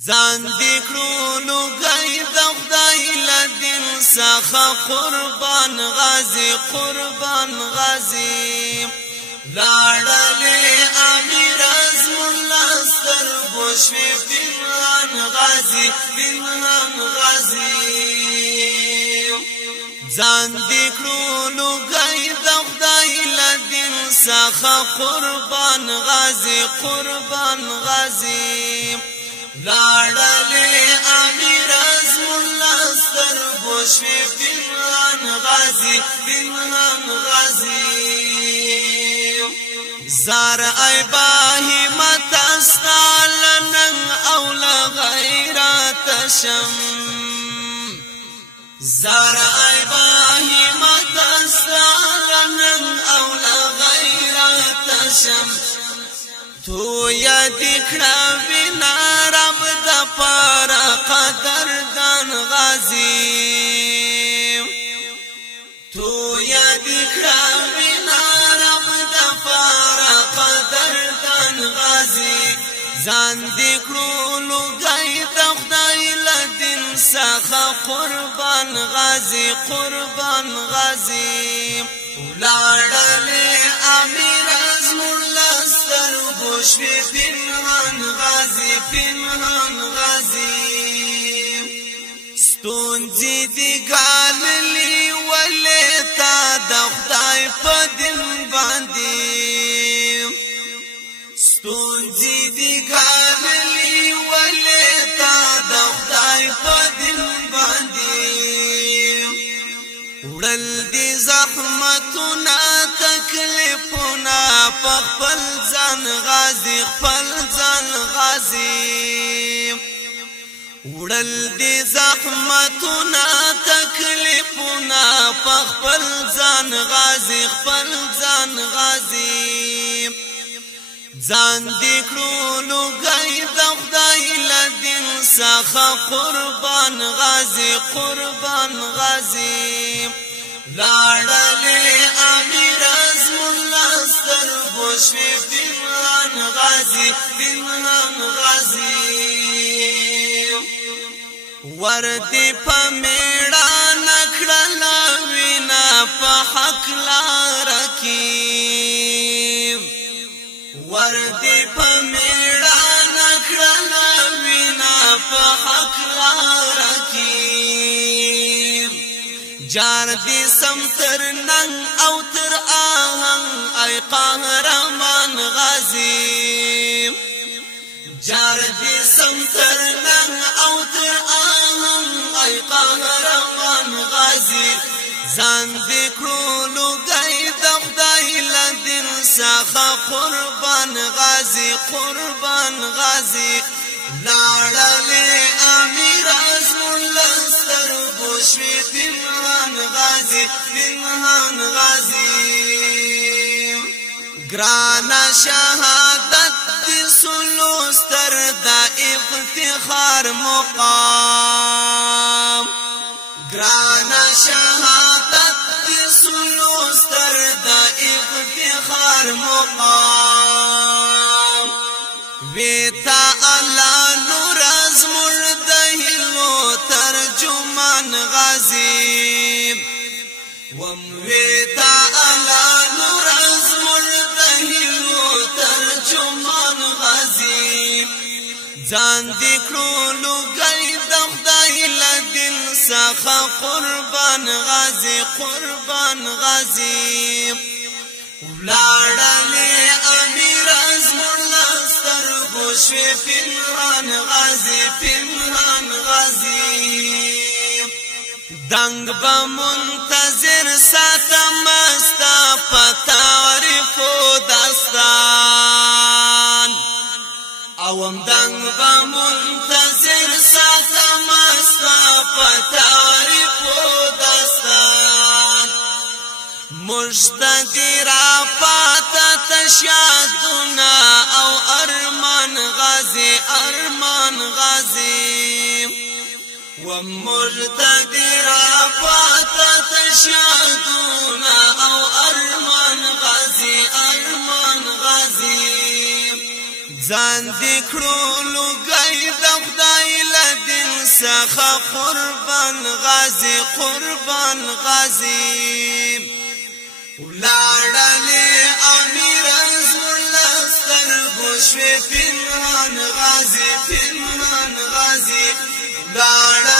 ځان دې کړو لوګي د خدای له دین څخه قربان غازي لاړلې امیر ازمون لاستر بوشوي پنهان غازي ځان دې کړو لوګي د خدای له دین څخه قربان غازي لاړلې امیر ازمون لاستر بوشوي پنهان غازي زار ای باهمت استالنن او لغیرات شم زار ای باهمت استالنن او لغیرات شم تو یاد کړه بنا رب د پاره قدردان غازی تو یاد کړه بنا رب د پاره قدردان غازی ځان دې کړو لوګي د خدای له دین څخه قربان غازي لاړلې امیر ازمون لاستر بوشوي پنهان غازي ستونزې دې ګاللې ولې تا د خدای په دین باندې ستونزې دې ګاللې ولې تا د خدای په دین باندې وړل دې زحمتونه تکلیفونه په خپل ځان غازي وړل دې زحمتونه تکلیفونه په خپل ځان غازي ځان دې کړو لوګي د خدای له دین څخه قربان غازي لاړلې امیر ازمون لاستر بوشوي پنهان غازي وردی په میړانه کړله وینا په حق لار کې وردی په میړانه کړله وینا په حق لار کې جار دې سم تر ننګ او تر آهنګ ای قهرمان غازي جار دې سم تر ننګ او تر ای قهرمان غازي ځان دې کړو لوګي د خدای له دین څخه قربان غازي لاړلې امیر ازمون لاستر بوشوي پنهان غازي ګرانه شهادت دې سلوستر د افتخار مقام ګرانه شهادت دې سلوستر د افتخار مقام ویتا الله نور ازمون د هلو ترجمان غازي ویتا الله نور ازمون د هلو ترجمان غازي ځان دې کړو لوګي د خدای له دین څخه قربان غازي لاړلې امیر ازمون لاستر بوشوي پنهان غازي دنګ به منتظر ساتم ستا په تعریفو داستان اوم دنګ به منتظر ساتم ستا په تعریفو داستان مشتدی را پاتا تشادونا او ارمان غازي ومرتدی را پاتا تشادونا او ارمان غازي ځان دې کړو لوګي د خدای برخه قربان غازی قربان غازی ولاړلې امیر زولستر بوشوي پنهان غازی ولاړ